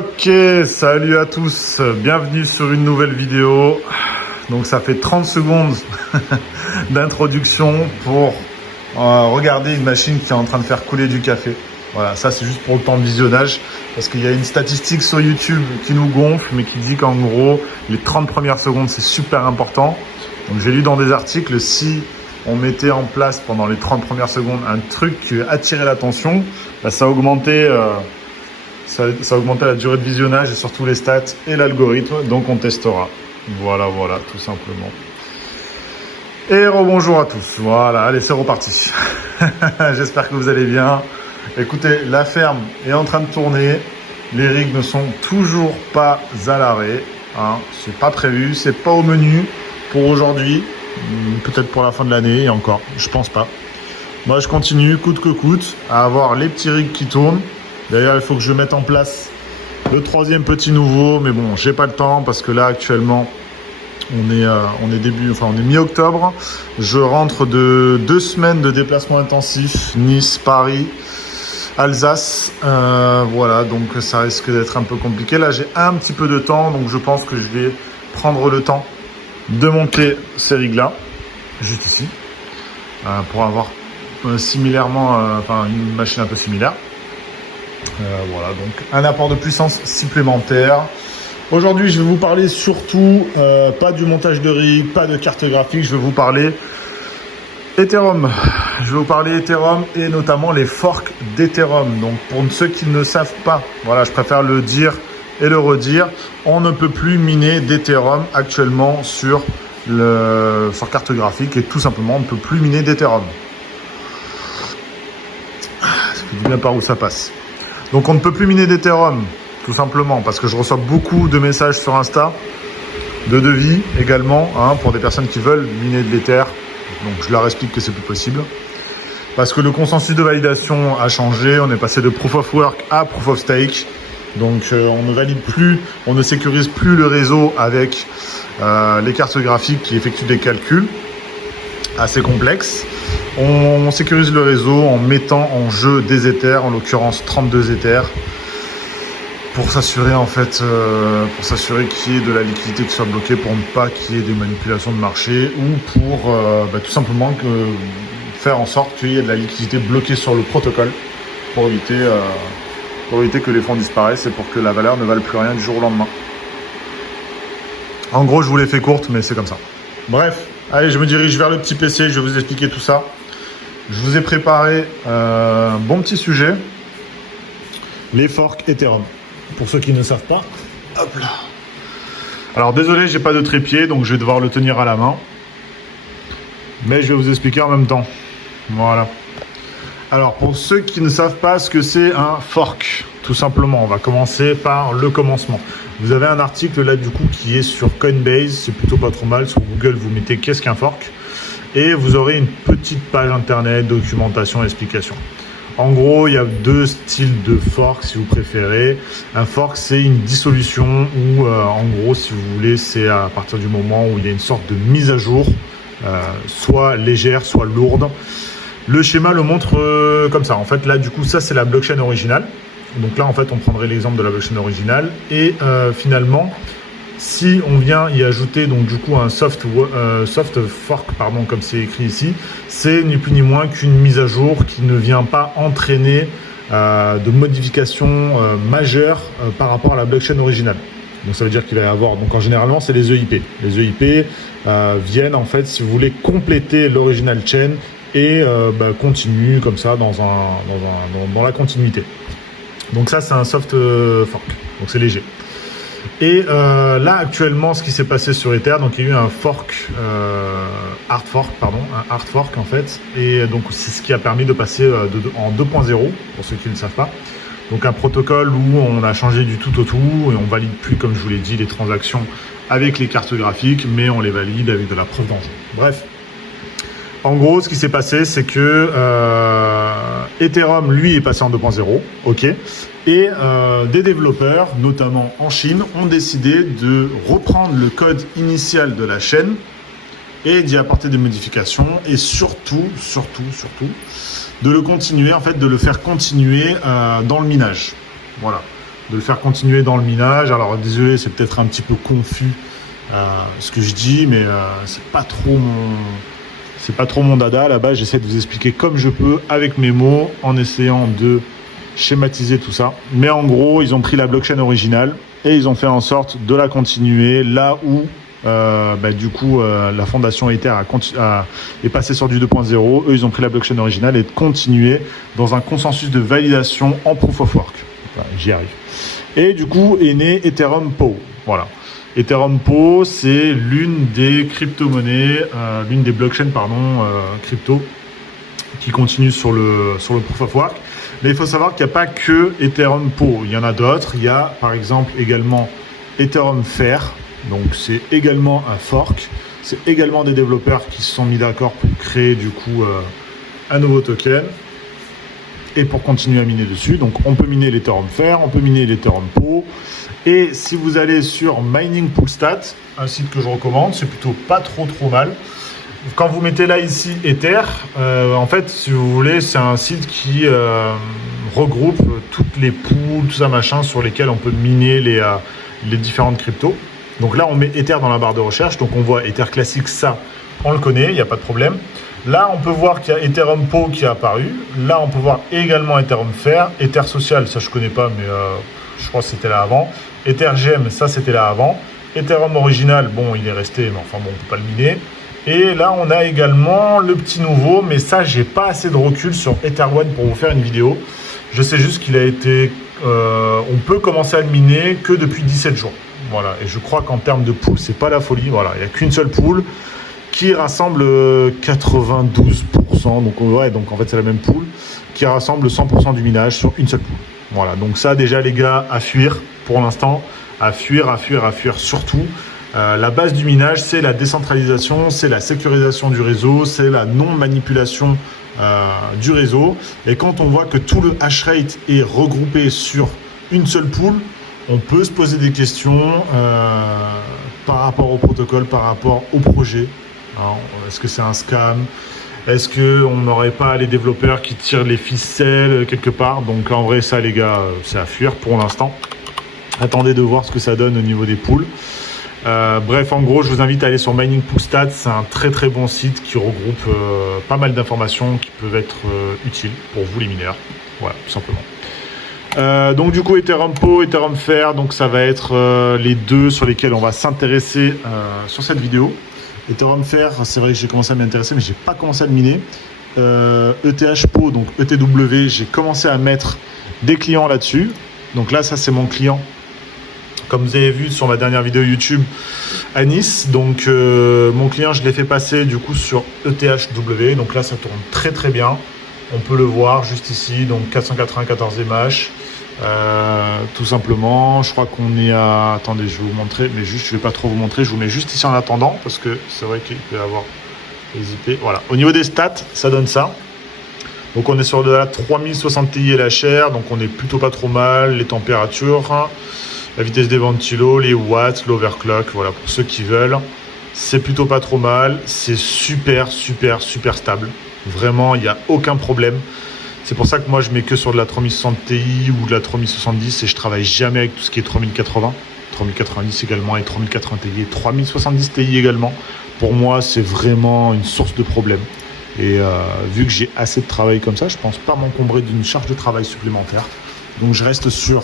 Ok, salut à tous, bienvenue sur une nouvelle vidéo. Donc ça fait 30 secondes d'introduction pour regarder une machine qui est en train de faire couler du café. Voilà, ça c'est juste pour le temps de visionnage, parce qu'il y a une statistique sur YouTube qui nous gonfle, mais qui dit qu'en gros, les 30 premières secondes c'est super important. Donc j'ai lu dans des articles, si on mettait en place pendant les 30 premières secondes un truc qui attirait l'attention, bah, ça augmentait la durée de visionnage et surtout les stats et l'algorithme, donc on testera. Voilà, tout simplement. Et rebonjour à tous. Voilà, allez, c'est reparti. J'espère que vous allez bien. Écoutez, la ferme est en train de tourner. Les rigs ne sont toujours pas à l'arrêt. Hein. C'est pas prévu, c'est pas au menu pour aujourd'hui. Peut-être pour la fin de l'année, et encore, je pense pas. Moi, je continue, coûte que coûte, à avoir les petits rigs qui tournent. D'ailleurs, il faut que je mette en place le troisième petit nouveau, mais bon, j'ai pas le temps parce que là, actuellement, on est mi-octobre. Je rentre de 2 semaines de déplacement intensif, Nice, Paris, Alsace. Voilà, donc ça risque d'être un peu compliqué. Là, j'ai un petit peu de temps, donc je pense que je vais prendre le temps de monter ces rigs-là, juste ici, pour avoir similairement, une machine un peu similaire. Voilà, donc un apport de puissance supplémentaire. Aujourd'hui, je vais vous parler surtout, pas du montage de rig, pas de carte graphique, je vais vous parler Ethereum. Je vais vous parler Ethereum et notamment les forks d'Ethereum. Donc pour ceux qui ne savent pas, voilà, je préfère le dire et le redire, on ne peut plus miner d'Ethereum actuellement sur carte graphique et tout simplement on ne peut plus miner d'Ethereum. Ça fait du bien par où ça passe. Donc on ne peut plus miner d'Ethereum, tout simplement, parce que je reçois beaucoup de messages sur Insta, de devis également, hein, pour des personnes qui veulent miner de l'Ether. Donc je leur explique que c'est plus possible. Parce que le consensus de validation a changé, on est passé de Proof of Work à Proof of Stake. Donc on ne valide plus, on ne sécurise plus le réseau avec les cartes graphiques qui effectuent des calculs assez complexes. On sécurise le réseau en mettant en jeu des Ethers, en l'occurrence 32 Ethers, pour s'assurer qu'il y ait de la liquidité qui soit bloquée, pour ne pas qu'il y ait des manipulations de marché, ou pour tout simplement faire en sorte qu'il y ait de la liquidité bloquée sur le protocole pour éviter que les fonds disparaissent et pour que la valeur ne vale plus rien du jour au lendemain. En gros, je vous l'ai fait courte, mais c'est comme ça. Bref, allez, je me dirige vers le petit PC, je vais vous expliquer tout ça. Je vous ai préparé un bon petit sujet, les forks Ethereum. Pour ceux qui ne savent pas, hop là. Alors désolé, j'ai pas de trépied, donc je vais devoir le tenir à la main. Mais je vais vous expliquer en même temps. Voilà. Alors pour ceux qui ne savent pas ce que c'est un fork, tout simplement, on va commencer par le commencement. Vous avez un article là du coup qui est sur Coinbase, c'est plutôt pas trop mal. Sur Google, vous mettez qu'est-ce qu'un fork et vous aurez une petite page internet, documentation, explication. En gros, il y a 2 styles de fork si vous préférez. Un fork, c'est une dissolution où, en gros, si vous voulez, c'est à partir du moment où il y a une sorte de mise à jour, soit légère, soit lourde. Le schéma le montre comme ça. En fait, là, du coup, ça, c'est la blockchain originale. Donc là, en fait, on prendrait l'exemple de la blockchain originale. Et finalement, si on vient y ajouter donc du coup un soft fork, pardon, comme c'est écrit ici, c'est ni plus ni moins qu'une mise à jour qui ne vient pas entraîner de modifications majeures par rapport à la blockchain originale. Donc ça veut dire qu'il va y avoir, donc en généralement c'est les EIP. Les EIP viennent en fait, si vous voulez, compléter l'original chain et continuent comme ça dans la continuité. Donc ça c'est un soft fork, donc c'est léger. Et là actuellement ce qui s'est passé sur Ether, donc il y a eu un hard fork en fait, et donc c'est ce qui a permis de passer en 2.0 pour ceux qui ne le savent pas. Donc un protocole où on a changé du tout au tout et on valide plus, comme je vous l'ai dit, les transactions avec les cartes graphiques, mais on les valide avec de la preuve d'enjeu. Bref. En gros, ce qui s'est passé, c'est que Ethereum, lui, est passé en 2.0, ok, et des développeurs, notamment en Chine, ont décidé de reprendre le code initial de la chaîne et d'y apporter des modifications et surtout, de le continuer, en fait, de le faire continuer dans le minage. Voilà. de le faire continuer dans le minage. Alors désolé, c'est peut-être un petit peu confus ce que je dis, mais c'est pas trop mon dada. Là-bas, j'essaie de vous expliquer comme je peux avec mes mots, en essayant de schématiser tout ça. Mais en gros, ils ont pris la blockchain originale et ils ont fait en sorte de la continuer là où du coup la fondation Ether est passée sur du 2.0. Eux, ils ont pris la blockchain originale et de continuer dans un consensus de validation en proof of work. Enfin, j'y arrive. Et du coup est né Ethereum POW. Voilà. Ethereum POW, c'est l'une des crypto-monnaies, l'une des blockchains crypto qui continue sur le proof of work. Mais il faut savoir qu'il n'y a pas que Ethereum POW. Il y en a d'autres. Il y a par exemple également Ethereum Fair. Donc c'est également un fork. C'est également des développeurs qui se sont mis d'accord pour créer du coup un nouveau token et pour continuer à miner dessus. Donc on peut miner l'Ethereum Fair, on peut miner l'Ethereum POW. Et si vous allez sur Mining Pool Stat, un site que je recommande, c'est plutôt pas trop mal. Quand vous mettez là ici Ether, en fait, si vous voulez, c'est un site qui regroupe toutes les pools, tout ça machin, sur lesquels on peut miner les différentes cryptos. Donc là, on met Ether dans la barre de recherche. Donc on voit Ether classique, ça, on le connaît, il n'y a pas de problème. Là, on peut voir qu'il y a Ethereum POW qui est apparu. Là, on peut voir également Ethereum Fair. Ether Social, ça je connais pas, mais je crois que c'était là avant. Ether Gem, ça c'était là avant. Ethereum Original, bon, il est resté, mais enfin bon, on peut pas le miner. Et là, on a également le petit nouveau, mais ça, j'ai pas assez de recul sur Ether One pour vous faire une vidéo. Je sais juste qu'il a été... on peut commencer à le miner que depuis 17 jours. Voilà, et je crois qu'en termes de pool, c'est pas la folie. Voilà, il n'y a qu'une seule pool qui rassemble 92%. Donc, ouais, donc en fait, c'est la même pool qui rassemble 100% du minage sur une seule pool. Voilà, donc ça, déjà, les gars, à fuir pour l'instant. À fuir surtout. La base du minage, c'est la décentralisation, c'est la sécurisation du réseau, c'est la non-manipulation du réseau. Et quand on voit que tout le hash rate est regroupé sur une seule pool, on peut se poser des questions par rapport au protocole, par rapport au projet. Est-ce que c'est un scam? Est-ce qu'on n'aurait pas les développeurs qui tirent les ficelles quelque part? Donc en vrai, ça les gars, c'est à fuir pour l'instant. Attendez de voir ce que ça donne au niveau des pools. Bref, en gros, je vous invite à aller sur Mining Pool Stats. C'est un très bon site qui regroupe pas mal d'informations qui peuvent être utiles pour vous les mineurs. Voilà, tout simplement. Donc du coup, Ethereum POW, Ethereum Fair, donc ça va être les deux sur lesquels on va s'intéresser sur cette vidéo. Ethereum Fair, c'est vrai que j'ai commencé à m'y intéresser, mais j'ai pas commencé à le miner. ETH POW, donc ETW, j'ai commencé à mettre des clients là-dessus. Donc là, ça c'est mon client. Comme vous avez vu sur ma dernière vidéo YouTube à Nice, donc mon client, je l'ai fait passer du coup sur ETHW. Donc là, ça tourne très bien. On peut le voir juste ici, donc 494 MH. Tout simplement, je crois qu'on est à... Attendez, je vais vous montrer, mais juste, je vais pas trop vous montrer. Je vous mets juste ici en attendant, parce que c'est vrai qu'il peut y avoir les IP. Voilà. Au niveau des stats, ça donne ça. Donc on est sur de la 3060 Ti et la chair, donc on est plutôt pas trop mal. Les températures, la vitesse des ventilos, les watts, l'overclock, voilà, pour ceux qui veulent. C'est plutôt pas trop mal, c'est super stable. Vraiment, il n'y a aucun problème. C'est pour ça que moi je mets que sur de la 3060 Ti ou de la 3070 et je travaille jamais avec tout ce qui est 3080, 3090 également et 3080 Ti et 3070 Ti également. Pour moi, c'est vraiment une source de problème. Et vu que j'ai assez de travail comme ça, je pense pas m'encombrer d'une charge de travail supplémentaire. Donc je reste sur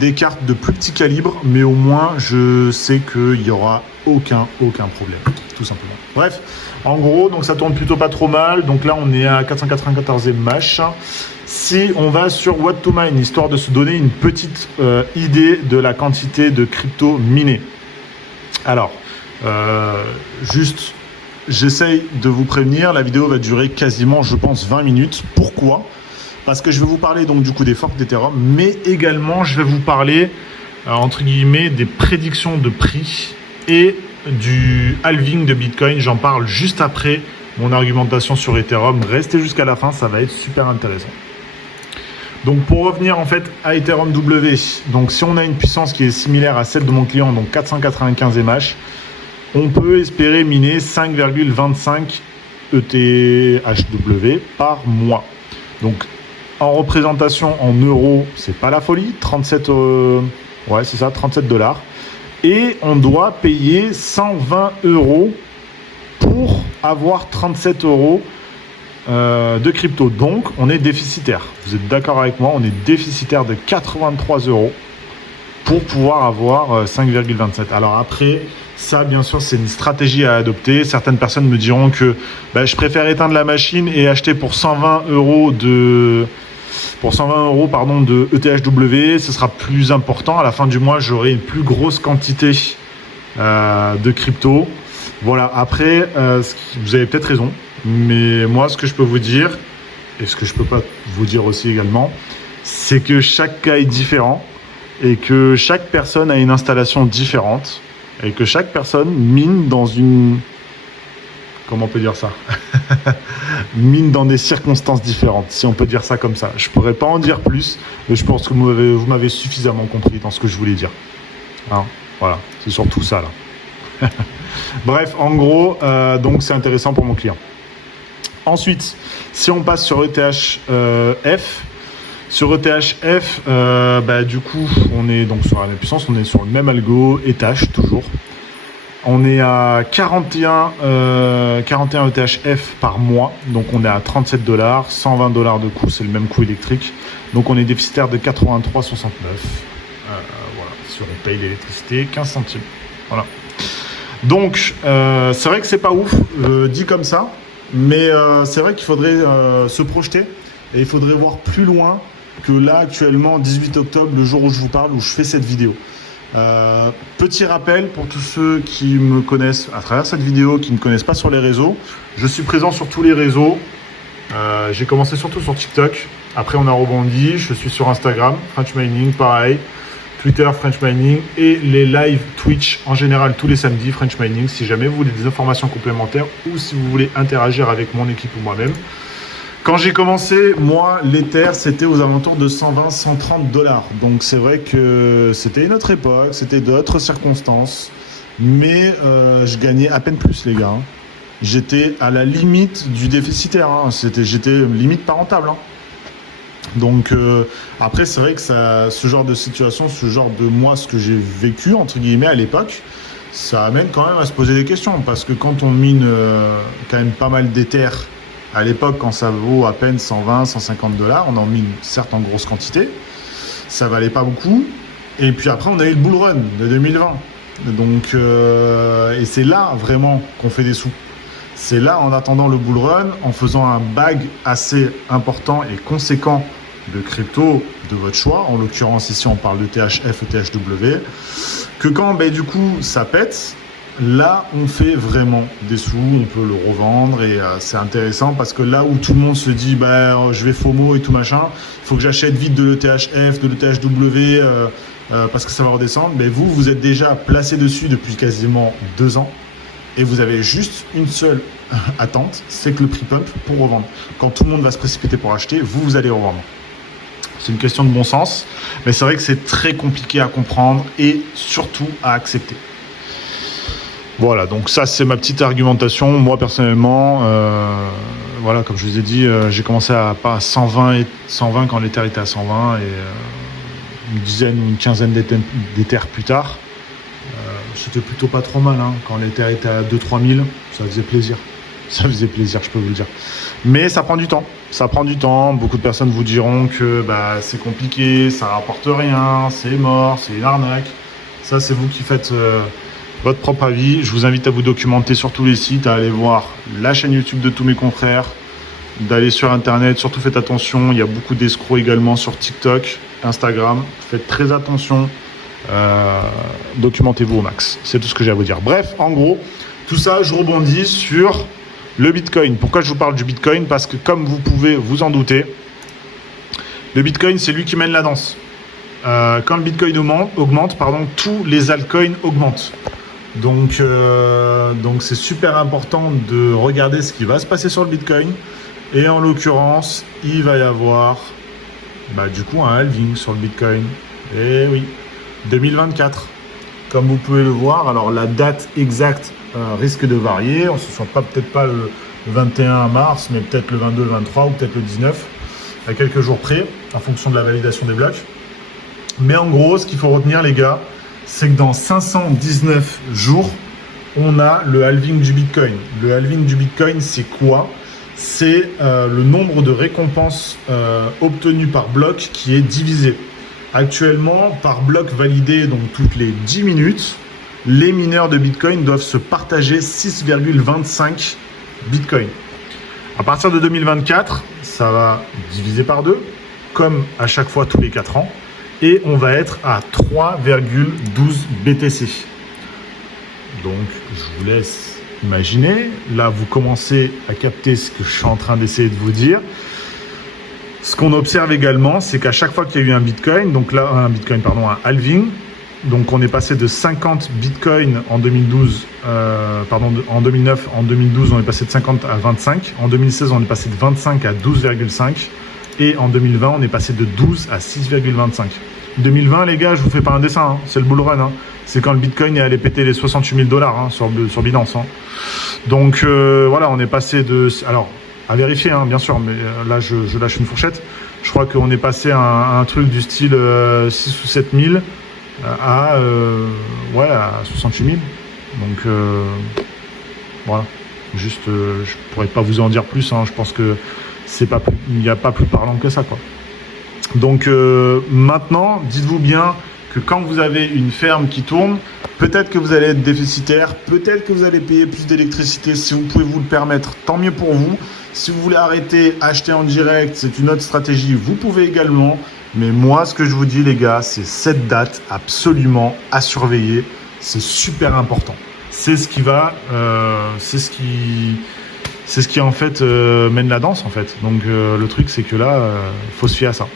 des cartes de plus petit calibre, mais au moins je sais qu'il n'y aura aucun problème, tout simplement. Bref, en gros, donc ça tourne plutôt pas trop mal. Donc là, on est à 494 MH. Si on va sur What to Mine, histoire de se donner une petite idée de la quantité de crypto minée. Alors, juste, j'essaye de vous prévenir, la vidéo va durer quasiment, je pense, 20 minutes. Pourquoi ? Parce que je vais vous parler donc du coup des forks d'Ethereum, mais également je vais vous parler entre guillemets des prédictions de prix et du halving de Bitcoin. J'en parle juste après mon argumentation sur Ethereum. Restez jusqu'à la fin, ça va être super intéressant. Donc pour revenir en fait à Ethereum W, donc si on a une puissance qui est similaire à celle de mon client, donc 495 MH, on peut espérer miner 5,25 ETHW par mois. Donc En représentation en euros, c'est pas la folie. 37, ouais, c'est ça, 37 $. Et on doit payer 120 € pour avoir 37 € de crypto. Donc, on est déficitaire. Vous êtes d'accord avec moi? On est déficitaire de 83 € pour pouvoir avoir 5,27. Alors après, ça, bien sûr, c'est une stratégie à adopter. Certaines personnes me diront que je préfère éteindre la machine et acheter pour 120 € de ETHW. Ce sera plus important. À la fin du mois, j'aurai une plus grosse quantité de crypto. Voilà. Après, vous avez peut-être raison. Mais moi, ce que je peux vous dire, et ce que je peux pas vous dire aussi également, c'est que chaque cas est différent et que chaque personne a une installation différente et que chaque personne mine dans une... Comment on peut dire ça? Mine dans des circonstances différentes, si on peut dire ça comme ça. Je pourrais pas en dire plus, mais je pense que vous m'avez suffisamment compris dans ce que je voulais dire. Hein, voilà, c'est surtout ça là. Bref, en gros, donc c'est intéressant pour mon client. Ensuite, si on passe sur ETHF, du coup, on est donc sur la même puissance, on est sur le même algo, ETH toujours. On est à 41 ETHF par mois, donc on est à 37 $, 120 $ de coût, c'est le même coût électrique. Donc on est déficitaire de 83,69. Voilà, si on paye l'électricité, 15 centimes. Voilà. Donc, c'est vrai que c'est pas ouf, dit comme ça, mais c'est vrai qu'il faudrait se projeter et il faudrait voir plus loin que là, actuellement, 18 octobre, le jour où je vous parle, où je fais cette vidéo. Petit rappel pour tous ceux qui me connaissent à travers cette vidéo, qui ne me connaissent pas sur les réseaux. Je suis présent sur tous les réseaux. J'ai commencé surtout sur TikTok. Après, on a rebondi. Je suis sur Instagram, French Mining, pareil. Twitter, French Mining. Et les lives Twitch, en général, tous les samedis, French Mining. Si jamais vous voulez des informations complémentaires ou si vous voulez interagir avec mon équipe ou moi-même. Quand j'ai commencé, moi, l'Ether, c'était aux alentours de 120, 130 $. Donc, c'est vrai que c'était une autre époque, c'était d'autres circonstances. Mais je gagnais à peine plus, les gars. Hein. J'étais à la limite du déficitaire. Hein. J'étais limite pas rentable. Hein. Donc, après, c'est vrai que ce genre de situation, ce genre de moi, ce que j'ai vécu, entre guillemets, à l'époque, ça amène quand même à se poser des questions. Parce que quand on mine quand même pas mal d'Ether, à l'époque, quand ça vaut à peine 120, 150 $, on en mine certes en grosse quantité, ça valait pas beaucoup. Et puis après, on a eu le bull run de 2020. Donc, et c'est là vraiment qu'on fait des sous. C'est là, en attendant le bull run, en faisant un bag assez important et conséquent de crypto de votre choix. En l'occurrence, ici, on parle de THF ou THW. Que quand, du coup, ça pète, là, on fait vraiment des sous, on peut le revendre et c'est intéressant parce que là où tout le monde se dit je vais FOMO et tout machin, il faut que j'achète vite de l'ETHF, de l'ETHW parce que ça va redescendre. Mais vous êtes déjà placé dessus depuis quasiment 2 ans et vous avez juste une seule attente, c'est que le prix pump pour revendre. Quand tout le monde va se précipiter pour acheter, vous allez revendre. C'est une question de bon sens, mais c'est vrai que c'est très compliqué à comprendre et surtout à accepter. Voilà, donc ça c'est ma petite argumentation. Moi personnellement, voilà, comme je vous ai dit, j'ai commencé à 120 quand l'Ether était à 120 et une dizaine ou une quinzaine d'Ether plus tard. C'était plutôt pas trop mal, hein. Quand l'Ether était à 2-3 000, ça faisait plaisir. Ça faisait plaisir, je peux vous le dire. Mais ça prend du temps. Ça prend du temps. Beaucoup de personnes vous diront que c'est compliqué, ça rapporte rien, c'est mort, c'est une arnaque. Ça, c'est vous qui faites votre propre avis. Je vous invite à vous documenter sur tous les sites, à aller voir la chaîne YouTube de tous mes confrères, d'aller sur Internet. Surtout faites attention, il y a beaucoup d'escrocs également sur TikTok, Instagram. Faites très attention. Documentez-vous au max. C'est tout ce que j'ai à vous dire. Bref, en gros, tout ça, je rebondis sur le Bitcoin. Pourquoi je vous parle du Bitcoin? Parce que comme vous pouvez vous en douter, le Bitcoin, c'est lui qui mène la danse. Quand le Bitcoin augmente, tous les altcoins augmentent. Donc c'est super important de regarder ce qui va se passer sur le Bitcoin. Et en l'occurrence, il va y avoir du coup un halving sur le Bitcoin. Et oui, 2024. Comme vous pouvez le voir, alors la date exacte risque de varier. On ne se sent peut-être pas le 21 mars, mais peut-être le 22, le 23 ou peut-être le 19. à quelques jours près, en fonction de la validation des blocs. Mais en gros, ce qu'il faut retenir, les gars, c'est que dans 519 jours, on a le halving du Bitcoin. Le halving du Bitcoin, c'est quoi? C'est le nombre de récompenses obtenues par bloc qui est divisé. Actuellement, par bloc validé, donc toutes les 10 minutes, les mineurs de Bitcoin doivent se partager 6,25 Bitcoin. À partir de 2024, ça va diviser par 2, comme à chaque fois tous les 4 ans, et on va être à 3,12 BTC. Donc, je vous laisse imaginer. Là, vous commencez à capter ce que je suis en train d'essayer de vous dire. Ce qu'on observe également, c'est qu'à chaque fois qu'il y a eu un Bitcoin, donc là, un halving, donc on est passé de 50 Bitcoin en 2012, en 2009, en 2012, on est passé de 50 à 25. En 2016, on est passé de 25 à 12,5. Et en 2020, on est passé de 12 à 6,25. 2020, les gars, je vous fais pas un dessin, hein, c'est le bull run. Hein. C'est quand le Bitcoin est allé péter les 68 000 $ hein, sur Binance. Hein. Donc voilà, on est passé de... Alors, à vérifier, hein, bien sûr, mais là, je lâche une fourchette. Je crois qu'on est passé à un truc du style 6 ou 7 000 à 68 000. Donc, voilà. Juste, je pourrais pas vous en dire plus. Hein, je pense que il n'y a pas plus parlant que ça, quoi. Donc maintenant, dites-vous bien que quand vous avez une ferme qui tourne, peut-être que vous allez être déficitaire, peut-être que vous allez payer plus d'électricité. Si vous pouvez vous le permettre, tant mieux pour vous. Si vous voulez arrêter, acheter en direct, c'est une autre stratégie, vous pouvez également. Mais moi, ce que je vous dis, les gars, c'est cette date absolument à surveiller. C'est super important. C'est ce qui va, c'est ce qui en fait mène la danse en fait. Donc le truc c'est que là, faut se fier à ça.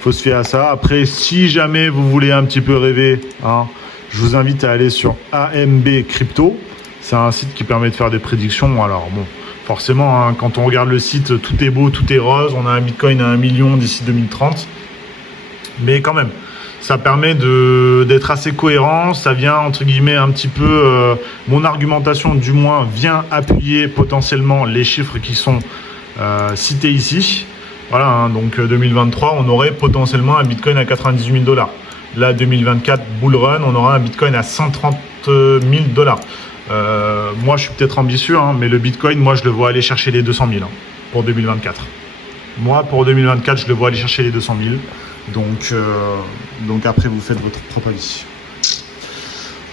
Faut se fier à ça. Après, si jamais vous voulez un petit peu rêver, hein, je vous invite à aller sur AMB Crypto. C'est un site qui permet de faire des prédictions. Alors bon, forcément, hein, quand on regarde le site, tout est beau, tout est rose. On a un Bitcoin à 1 million d'ici 2030. Mais quand même, ça permet d'être assez cohérent. Ça vient, entre guillemets, un petit peu... mon argumentation, du moins, vient appuyer potentiellement les chiffres qui sont cités ici. Voilà, hein, donc 2023, on aurait potentiellement un Bitcoin à 98 000 $. Là, 2024, bull run, on aura un Bitcoin à 130 000 $. Moi, je suis peut-être ambitieux, hein, mais le Bitcoin, moi, je le vois aller chercher les 200 000 pour 2024. Moi, pour 2024, je le vois aller chercher les 200 000. Donc après, vous faites votre propre avis.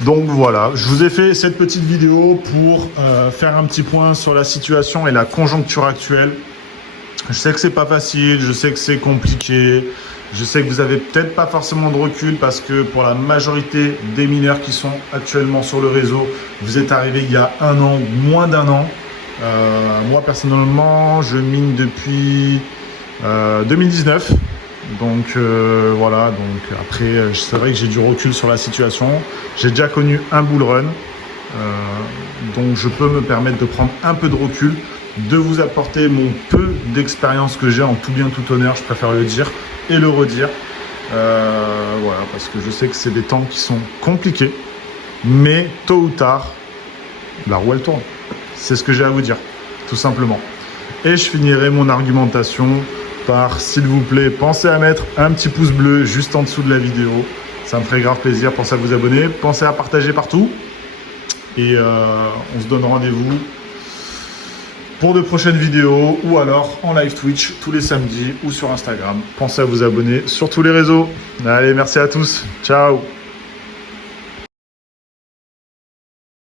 Donc voilà, je vous ai fait cette petite vidéo pour faire un petit point sur la situation et la conjoncture actuelle. Je sais que c'est pas facile, je sais que c'est compliqué, je sais que vous avez peut-être pas forcément de recul parce que pour la majorité des mineurs qui sont actuellement sur le réseau, vous êtes arrivés il y a un an, moins d'un an. Moi personnellement, je mine depuis 2019. Donc voilà, donc après c'est vrai que j'ai du recul sur la situation. J'ai déjà connu un bull run, donc je peux me permettre de prendre un peu de recul, de vous apporter mon peu d'expérience que j'ai en tout bien tout honneur, je préfère le dire et le redire. Voilà, parce que je sais que c'est des temps qui sont compliqués, mais tôt ou tard, la roue elle tourne. C'est ce que j'ai à vous dire, tout simplement. Et je finirai mon argumentation par, s'il vous plaît, pensez à mettre un petit pouce bleu juste en dessous de la vidéo. Ça me ferait grave plaisir. Pensez à vous abonner, pensez à partager partout. Et on se donne rendez-vous pour de prochaines vidéos ou alors en live Twitch tous les samedis ou sur Instagram. Pensez à vous abonner sur tous les réseaux. Allez, merci à tous. Ciao.